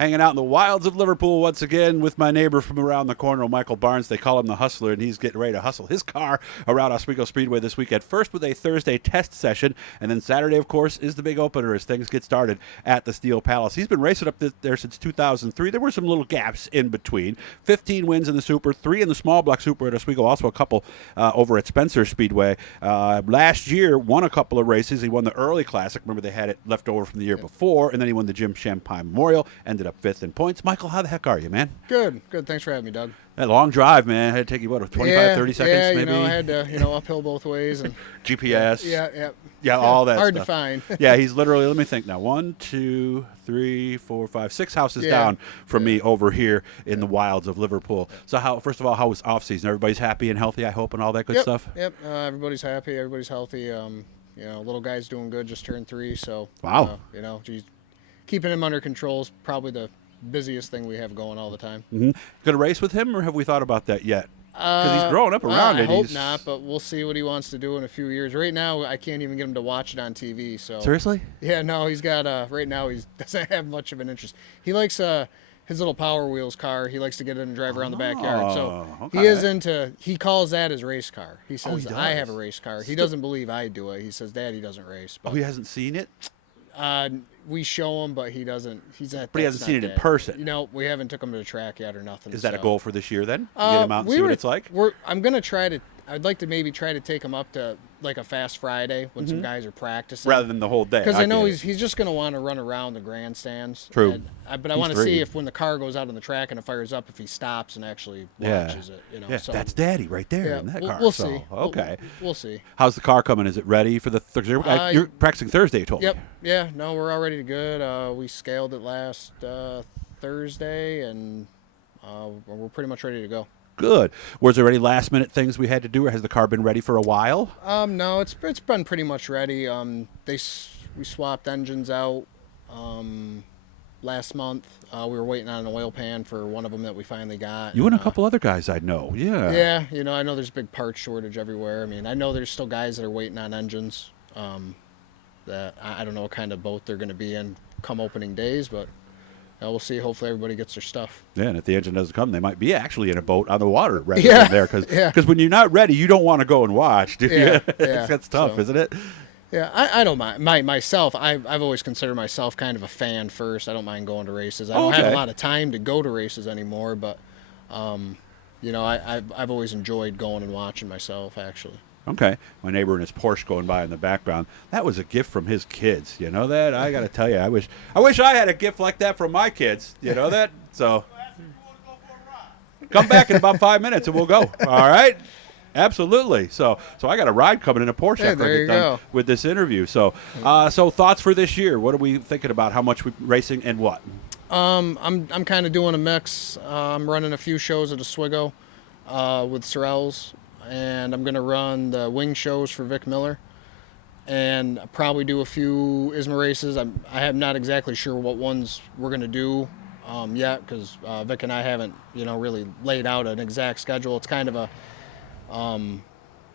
Hanging out in the wilds of Liverpool once again with my neighbor from around the corner, Michael Barnes. They call him the Hustler, and he's getting ready to hustle his car around Oswego Speedway this weekend. First with a Thursday test session, and then Saturday, of course, is the big opener as things get started at the Steel Palace. He's been racing up there since 2003. There were some little gaps in between. 15 wins in the Super, 3 in the small block Super at Oswego, also a couple over at Spencer Speedway. Last year, won a couple of races. He won the early classic. Remember, they had it left over from the year before, and then he won the Jim Champagne Memorial, ended up 5th in points. Michael, how the heck are you, man? Good. Thanks for having me, Doug. That long drive, man. Had to take you, 25, 30 seconds maybe? Yeah, I had to, uphill both ways. And GPS. Yeah, all that hard stuff. to find. Yeah, he's literally, let me think now, 1, 2, 3, 4, 5, 6 houses down from me over here in the wilds of Liverpool. So first of all, how was off-season? Everybody's happy and healthy, I hope, and all that good stuff? Yep, everybody's happy, everybody's healthy. Little guy's doing good, just turned 3, so. Wow. Keeping him under control is probably the busiest thing we have going all the time. Mm-hmm. Going to race with him, or have we thought about that yet? Because he's growing up around it. I hope not, but we'll see what he wants to do in a few years. Right now, I can't even get him to watch it on TV. So seriously? Yeah, no, he's got right now he doesn't have much of an interest. He likes his little Power Wheels car. He likes to get in and drive around the backyard. So he is into. He calls that his race car. He says, "I have a race car." He doesn't believe I do it. He says, "Dad, he doesn't race." But, he hasn't seen it. We show him, but he doesn't. But he hasn't seen it in person. We haven't took him to the track yet or nothing. Is that a goal for this year then? Get him out and see what it's like? I'm gonna try to. I'd like to maybe try to take him up to like a Fast Friday when some guys are practicing, rather than the whole day. Because I know he's just gonna want to run around the grandstands. True. But I want to see if when the car goes out on the track and it fires up, if he stops and actually watches it. Yeah, so, that's Daddy right there in that car. We'll see. Okay. We'll see. How's the car coming? Is it ready for the Thursday? You're practicing Thursday, you told me. Yep. Yeah. No, we're already good. We scaled it last Thursday, and we're pretty much ready to go. Good. Was there any last-minute things we had to do, or has the car been ready for a while? No, it's been pretty much ready. We swapped engines out last month. We were waiting on an oil pan for one of them that we finally got. You and a couple other guys I know. Yeah. Yeah, I know there's a big part shortage everywhere. I mean, I know there's still guys that are waiting on engines. That I don't know what kind of boat they're going to be in come opening days, but we'll see. Hopefully everybody gets their stuff. Yeah, and if the engine doesn't come, they might be actually in a boat on the water rather than there. Because when you're not ready, you don't want to go and watch, do you? Yeah. That's tough, isn't it? Yeah, I don't mind. Myself, I've always considered myself kind of a fan first. I don't mind going to races. I don't have a lot of time to go to races anymore, but, I've always enjoyed going and watching myself, actually. Okay. My neighbor and his Porsche going by in the background. That was a gift from his kids. You know that? I got to tell you, I wish I had a gift like that from my kids. You know that? So come back in about 5 minutes and we'll go. All right? Absolutely. So I got a ride coming in a Porsche after I get done with this interview. So thoughts for this year. What are we thinking about? How much we racing and what? I'm kind of doing a mix. I'm running a few shows at Oswego with Sorrells. And I'm going to run the wing shows for Vic Miller and probably do a few ISMA races. I am not exactly sure what ones we're going to do yet because Vic and I haven't, really laid out an exact schedule. It's kind of a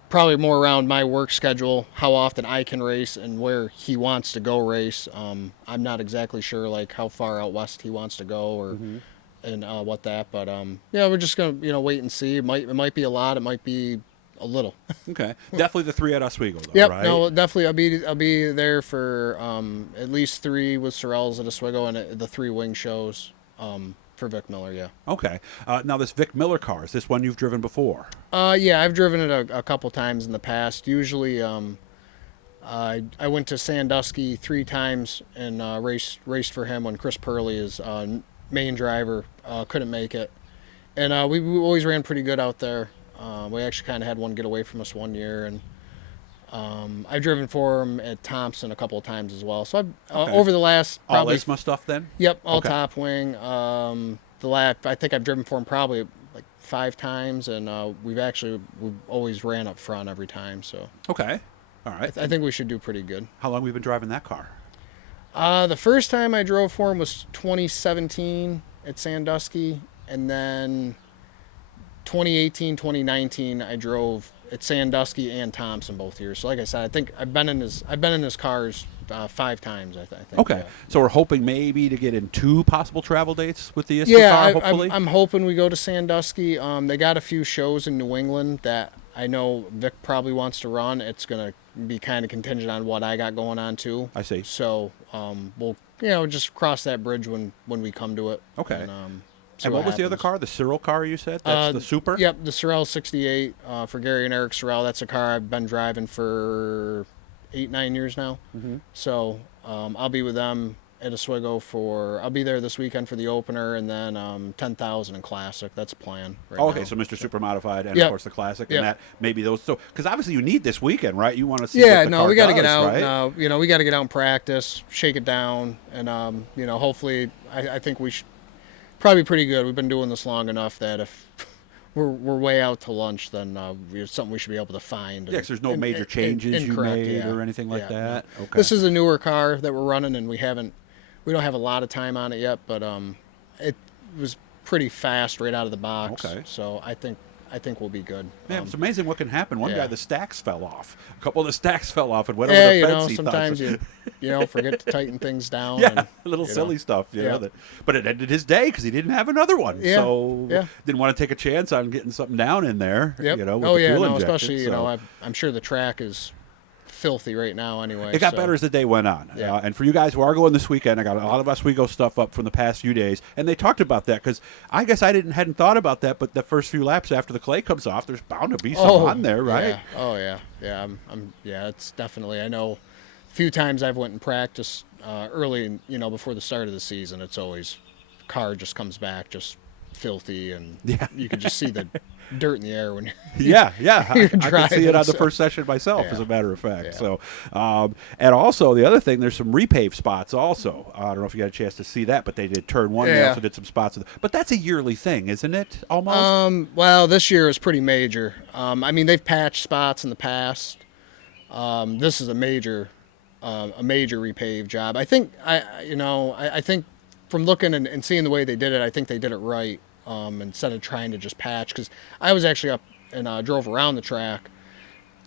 probably more around my work schedule, how often I can race and where he wants to go race. I'm not exactly sure like how far out west he wants to go or and what that, but we're just gonna wait and see. It might be a lot, it might be a little. Okay, definitely the 3 at Oswego, though. Yep, right? No, definitely. I'll be there for at least 3 with Sorrells at Oswego and the 3 wing shows for Vic Miller. Yeah. Okay. Now this Vic Miller car, is this one you've driven before? Yeah, I've driven it a couple times in the past. Usually, I went to Sandusky 3 times and raced for him when Chris Purley is main driver couldn't make it, and we always ran pretty good out there. We actually kind of had one get away from us one year, and I've driven for him at Thompson a couple of times as well. So I've over the last probably all ISMA stuff then. Yep, all top wing. I think I've driven for him probably like 5 times, and we've always ran up front every time. So okay, all right. I think we should do pretty good. How long have we been driving that car? The first time I drove for him was 2017 at Sandusky, and then 2018, 2019 I drove at Sandusky and Thompson both years. So like I said, I think I've been in his cars 5 times, I think. Okay. Yeah. So we're hoping maybe to get in 2 possible travel dates with the ISMA Yeah, car, hopefully? I'm hoping we go to Sandusky. They got a few shows in New England that I know Vic probably wants to run. It's going to be kind of contingent on what I got going on, too. I see. So we'll, just cross that bridge when we come to it. Okay. See And what was the other happens. car? The Cyril car you said? That's the Super? Yep, the Sorrel 68 for Gary and Eric Sorrel. That's a car I've been driving for 8-9 years now. Mm-hmm. So I'll be with them at Oswego I'll be there this weekend for the opener, and then 10,000 in Classic. That's the plan right Okay, now. so Mr. Supermodified and, Yep. of course, the Classic. Yep. And that maybe those. So, because obviously you need this weekend, right? You want to see Yeah, what the no, car we got to does, get out. right? We got to get out and practice, shake it down, and hopefully, I think we should probably be pretty good. We've been doing this long enough that if we're way out to lunch, then it's something we should be able to find. Yeah, because there's no major changes you correct, made yeah. or anything like Yeah, that. no. Okay. This is a newer car that we're running, and we don't have a lot of time on it yet, but it was pretty fast right out of the box. Okay. So I think we'll be good. Man, it's amazing what can happen. One yeah. guy, the stacks fell off. A couple of the stacks fell off and went over the fence. He sometimes thought. you forget to tighten things down. Yeah, and, little silly stuff, Yeah. But it ended his day because he didn't have another one. Yeah, So yeah. didn't want to take a chance on getting something down in there. Yep. With Oh the yeah, fuel no, injected, especially so. I'm sure the track is filthy right now anyway. It got so. better as the day went on. Yeah. And for you guys who are going this weekend, I got a lot of Oswego stuff up from the past few days, and they talked about that because I guess I hadn't thought about that, but the first few laps after the clay comes off, there's bound to be some on there, right? Yeah. Oh yeah, yeah. It's definitely. I know. A few times I've went and practiced early, before the start of the season. It's always car just comes back just filthy, and Yeah. you can just see the dirt in the air when you're Yeah. I can see driving, it on the so- first session myself, Yeah. as a matter of fact. Yeah. So, and also the other thing, there's some repave spots also. I don't know if you got a chance to see that, but they did turn 1. They Yeah. also did some spots. But that's a yearly thing, isn't it? Almost. Well, this year is pretty major. They've patched spots in the past. This is a major repave job. I think I think from looking and seeing the way they did it, I think they did it right. Instead of trying to just patch, because I was actually up and drove around the track.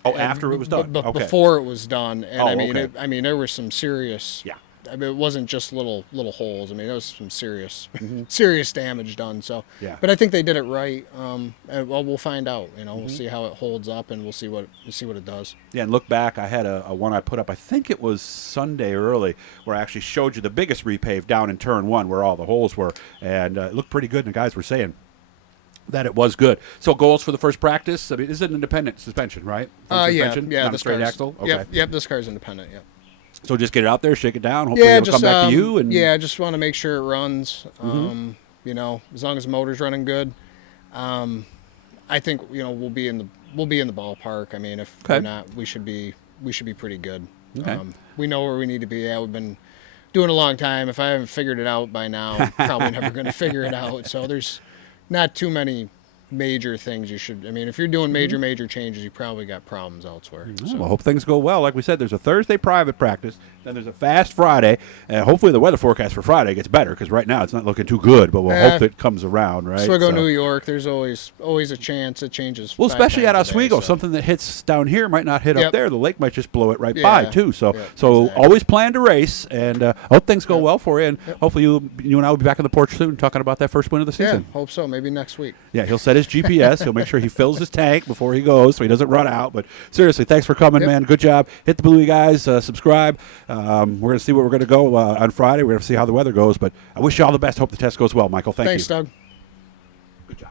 After it was done. Okay. Before it was done, and okay. there was some serious. Yeah. It wasn't just little holes. There was some serious damage done. So, Yeah. But I think they did it right. And, we'll find out. We'll see how it holds up, and we'll see what it does. Yeah, and look back, I had a one I put up, I think it was Sunday early, where I actually showed you the biggest repave down in turn 1 where all the holes were, and it looked pretty good, and the guys were saying that it was good. So goals for the first practice? This is an independent suspension, right? Suspension, yeah. not a This straight car's, axle? Okay. Yep, this car's independent, yep. So just get it out there, shake it down, hopefully it'll come back to you. And I just want to make sure it runs. As long as the motor's running good, I think we'll be in the ballpark. If we're not, we should be pretty good. Okay. We know where we need to be at. We've been doing it a long time. If I haven't figured it out by now, I'm probably never going to figure it out. So there's not too many major things you should. If you're doing major changes, you probably got problems elsewhere. Well, I hope things go well. Like we said, there's a Thursday private practice, then there's a fast Friday, and hopefully the weather forecast for Friday gets better, because right now it's not looking too good, but we'll hope it comes around, right? Oswego, New York, there's always a chance it changes. Well, 5 especially at times a day, Oswego, so. something that hits down here might not hit up Yep. there. The lake might just blow it right Yeah. by, too. So Yep, so exactly. always plan to race, and I hope things go well for you, and hopefully you and I will be back on the porch soon talking about that first win of the Yeah, season. hope so. Maybe next week. Yeah, he'll set his GPS. He'll make sure he fills his tank before he goes so he doesn't run out. But seriously, thanks for coming, man. Good job. Hit the Bluey guys. Subscribe. We're going to see where we're going to go on Friday. We're going to see how the weather goes. But I wish you all the best. Hope the test goes well, Michael. Thank you. Thanks, Doug.